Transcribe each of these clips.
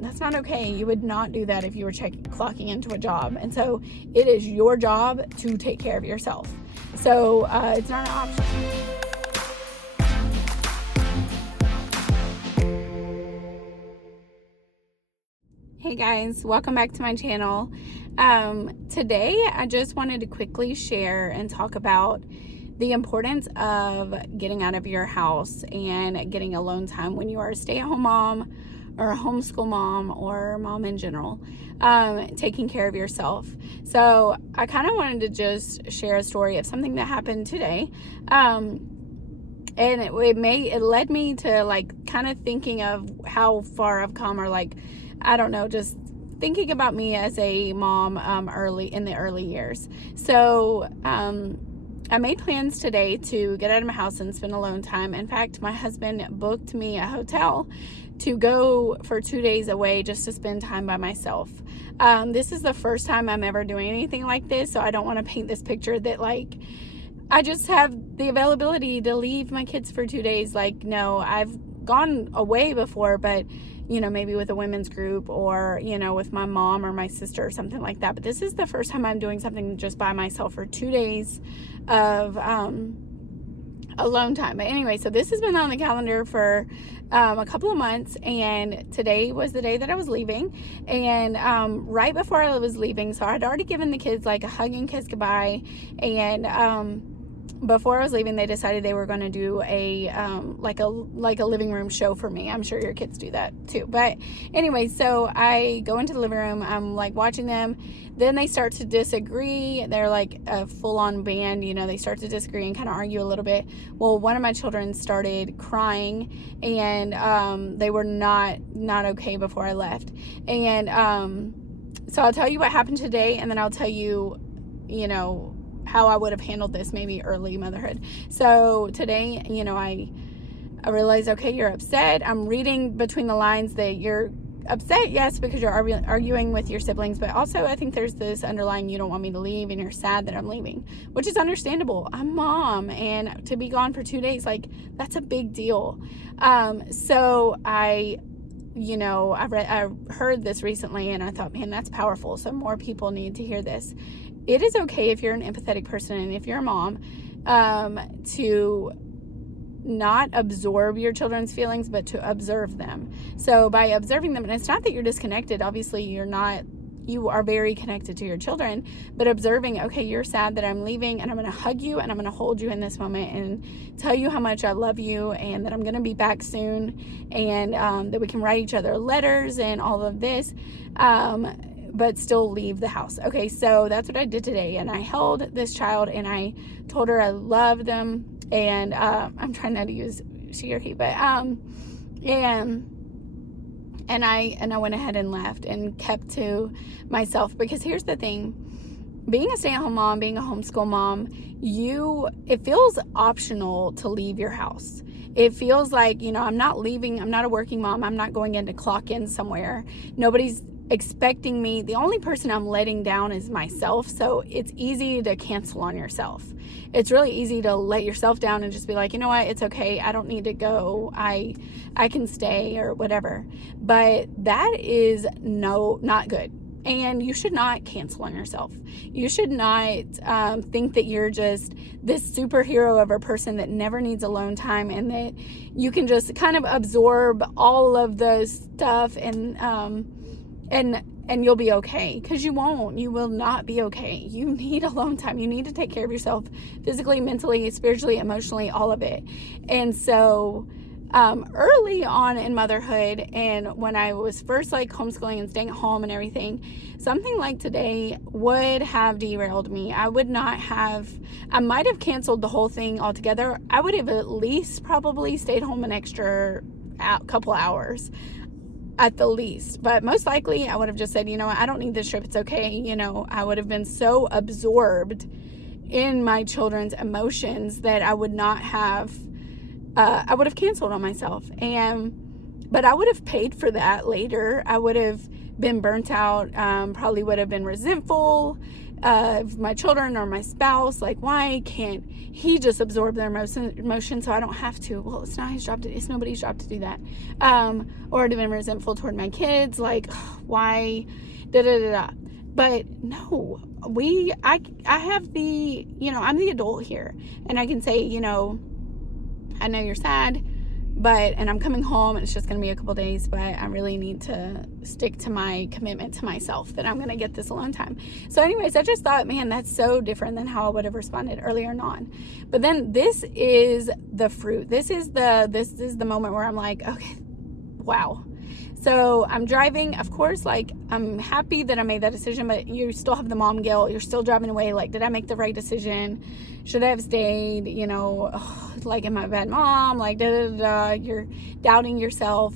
that's not okay. You would not do that if you were clocking into a job. And so it is your job to take care of yourself. So it's not an option. Hey guys, welcome back to my channel. Today I just wanted to quickly share and talk about the importance of getting out of your house and getting alone time when you are a stay-at-home mom or a homeschool mom or mom in general, taking care of yourself. So I kind of wanted to just share a story of something that happened today. And it led me to like kind of thinking of how far I've come, or like, I don't know, just thinking about me as a mom in the early years. So I made plans today to get out of my house and spend alone time. In fact, my husband booked me a hotel to go for 2 days away just to spend time by myself. This is the first time I'm ever doing anything like this, so I don't want to paint this picture that like I just have the availability to leave my kids for 2 days. Like, no, I've gone away before, but maybe with a women's group or, with my mom or my sister or something like that. But this is the first time I'm doing something just by myself for 2 days of alone time. But anyway, so this has been on the calendar for a couple of months, and today was the day that I was leaving. And right before I was leaving, so I'd already given the kids like a hug and kiss goodbye, and before I was leaving, they decided they were going to do a living room show for me. I'm sure your kids do that too. But anyway, so I go into the living room. I'm like watching them. Then they start to disagree. They're like a full-on band. They start to disagree and kind of argue a little bit. Well, one of my children started crying, and they were not okay before I left. And so I'll tell you what happened today, and then I'll tell you, how I would have handled this maybe early motherhood. So today, I realized, okay, you're upset. I'm reading between the lines that you're upset, yes, because you're arguing with your siblings, but also I think there's this underlying, you don't want me to leave and you're sad that I'm leaving, which is understandable. I'm mom, and to be gone for 2 days, like, that's a big deal. So I heard this recently, and I thought, man, that's powerful. So more people need to hear this. It is okay if you're an empathetic person and if you're a mom, to not absorb your children's feelings, but to observe them. So by observing them, and it's not that you're disconnected. Obviously, you are very connected to your children, but observing, okay, you're sad that I'm leaving, and I'm going to hug you and I'm going to hold you in this moment and tell you how much I love you and that I'm going to be back soon, and that we can write each other letters and all of this, but still leave the house. Okay, so that's what I did today, and I held this child and I told her I love them, and I'm trying not to use she or he, but and I went ahead and left and kept to myself, because here's the thing. Being a stay-at-home mom, being a homeschool mom, it feels optional to leave your house. It feels like, I'm not leaving. I'm not a working mom. I'm not going in to clock in somewhere. Nobody's expecting me. The only person I'm letting down is myself. So it's easy to cancel on yourself. It's really easy to let yourself down and just be like, you know what, it's okay. I don't need to go. I can stay or whatever. But that is not good. And you should not cancel on yourself. You should not think that you're just this superhero of a person that never needs alone time, and that you can just kind of absorb all of the stuff and you'll be okay, because you won't. You will not be okay. You need alone time. You need to take care of yourself physically, mentally, spiritually, emotionally, all of it. And so early on in motherhood, and when I was first like homeschooling and staying at home and everything, something like today would have derailed me. I might have canceled the whole thing altogether. I would have at least probably stayed home an extra couple hours at the least, but most likely I would have just said, I don't need this trip, it's okay. I would have been so absorbed in my children's emotions that I would have canceled on myself. But I would have paid for that later. I would have been burnt out, probably would have been resentful, my children or my spouse, like, why can't he just absorb their emotion so I don't have to? Well, it's not his job it's nobody's job to do that. Or to be resentful toward my kids, like, why, da da da da. But no, I have the, I'm the adult here, and I can say, I know you're sad, and I'm coming home, and it's just going to be a couple days, but I really need to stick to my commitment to myself that I'm going to get this alone time. So anyways, I just thought, man, that's so different than how I would have responded earlier on. But then this is the fruit. This is the moment where I'm like, okay, wow. So I'm driving, of course, like, I'm happy that I made that decision, but you still have the mom guilt. You're still driving away. Like, did I make the right decision? Should I have stayed? Like, am I a bad mom? Like, da da da. You're doubting yourself.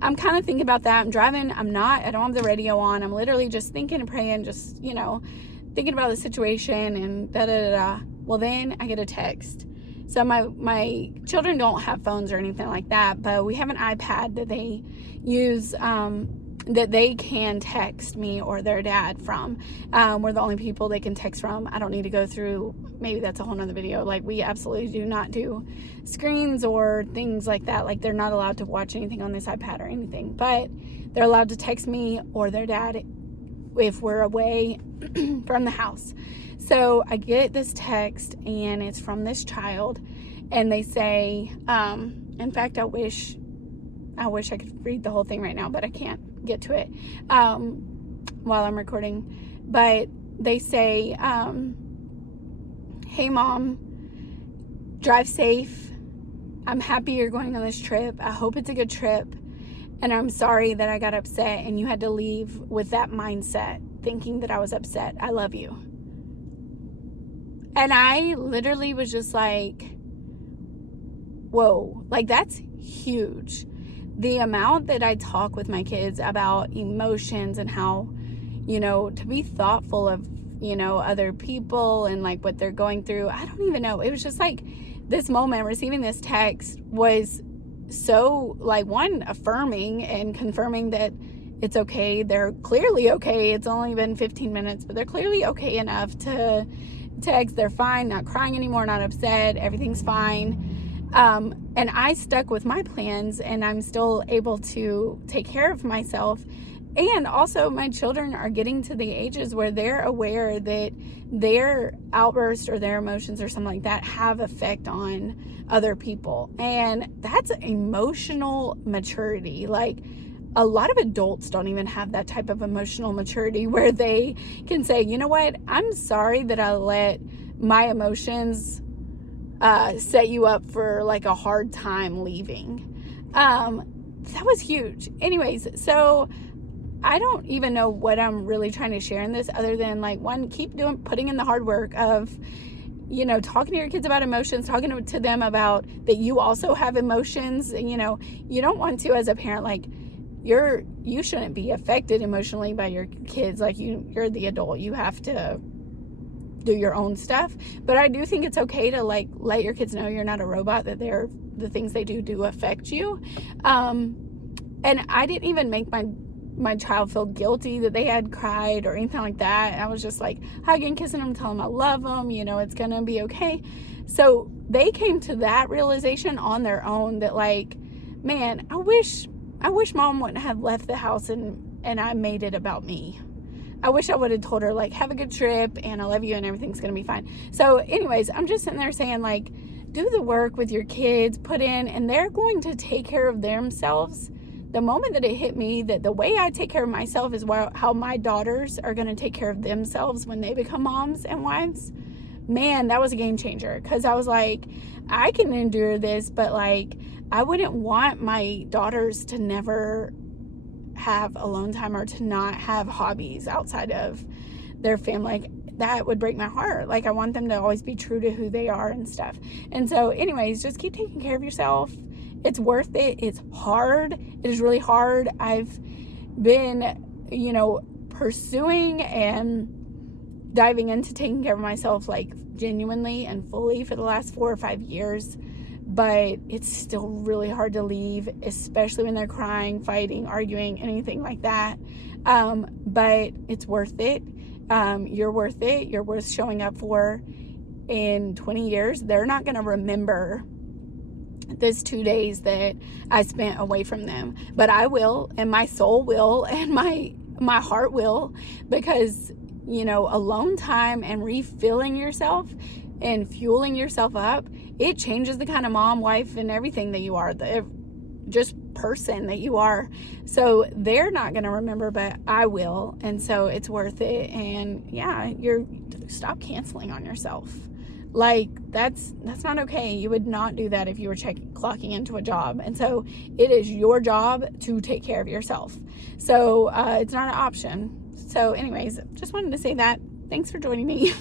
I'm kind of thinking about that. I'm driving. I don't have the radio on. I'm literally just thinking and praying, just, thinking about the situation and da da da da. Well, then I get a text. So my children don't have phones or anything like that, but we have an iPad that they use, that they can text me or their dad from. We're the only people they can text from. I don't need to go through, maybe that's a whole nother video. Like, we absolutely do not do screens or things like that. Like, they're not allowed to watch anything on this iPad or anything, but they're allowed to text me or their dad if we're away from the house. So I get this text, and it's from this child, and they say, in fact, I wish I could read the whole thing right now, but I can't get to it while I'm recording. But they say, hey, Mom, drive safe. I'm happy you're going on this trip. I hope it's a good trip. And I'm sorry that I got upset and you had to leave with that mindset, thinking that I was upset. I love you. And I literally was just like, whoa, like, that's huge. The amount that I talk with my kids about emotions and how, to be thoughtful of, other people and like what they're going through. I don't even know. It was just like this moment, receiving this text was so, like, one, affirming and confirming that it's okay. They're clearly okay. It's only been 15 minutes, but they're clearly okay enough to text. They're fine, not crying anymore, not upset. Everything's fine. And I stuck with my plans, and I'm still able to take care of myself. And also, my children are getting to the ages where they're aware that their outbursts or their emotions or something like that have effect on other people. And that's emotional maturity. Like, a lot of adults don't even have that type of emotional maturity where they can say, you know what, I'm sorry that I let my emotions set you up for like a hard time leaving. That was huge. Anyways, so I don't even know what I'm really trying to share in this, other than, like, one, keep putting in the hard work of, talking to your kids about emotions, talking to them about that you also have emotions. And, you don't want to, as a parent, like, you shouldn't be affected emotionally by your kids. Like, you're the adult. You have to do your own stuff. But I do think it's okay to, like, let your kids know you're not a robot, that the things they do affect you. And I didn't even make my child feel guilty that they had cried or anything like that. I was just like hugging, kissing them, telling them I love them, it's gonna be okay. So they came to that realization on their own, that, like, man, I wish Mom wouldn't have left the house and I made it about me. I wish I would have told her, like, have a good trip and I love you and everything's gonna be fine. So anyways, I'm just sitting there saying, like, do the work with your kids, put in, and they're going to take care of themselves. The moment that it hit me that the way I take care of myself is how my daughters are going to take care of themselves when they become moms and wives, man, that was a game changer. Because I was like, I can endure this, but, like, I wouldn't want my daughters to never have alone time or to not have hobbies outside of their family. Like, that would break my heart. Like, I want them to always be true to who they are and stuff. And so anyways, just keep taking care of yourself. It's worth it. It's hard. It is really hard. I've been, pursuing and diving into taking care of myself, like, genuinely and fully for the last 4 or 5 years. But it's still really hard to leave, especially when they're crying, fighting, arguing, anything like that. But it's worth it. You're worth it. You're worth showing up for. In 20 years, they're not going to remember this 2 days that I spent away from them, but I will, and my soul will, and my heart will, because alone time and refilling yourself and fueling yourself up, it changes the kind of mom, wife, and everything that you are, the just person that you are. So they're not going to remember, but I will, and so it's worth it. And yeah, stop canceling on yourself. Like, that's not okay. You would not do that if you were clocking into a job. And so it is your job to take care of yourself. So it's not an option. So anyways, just wanted to say that. Thanks for joining me.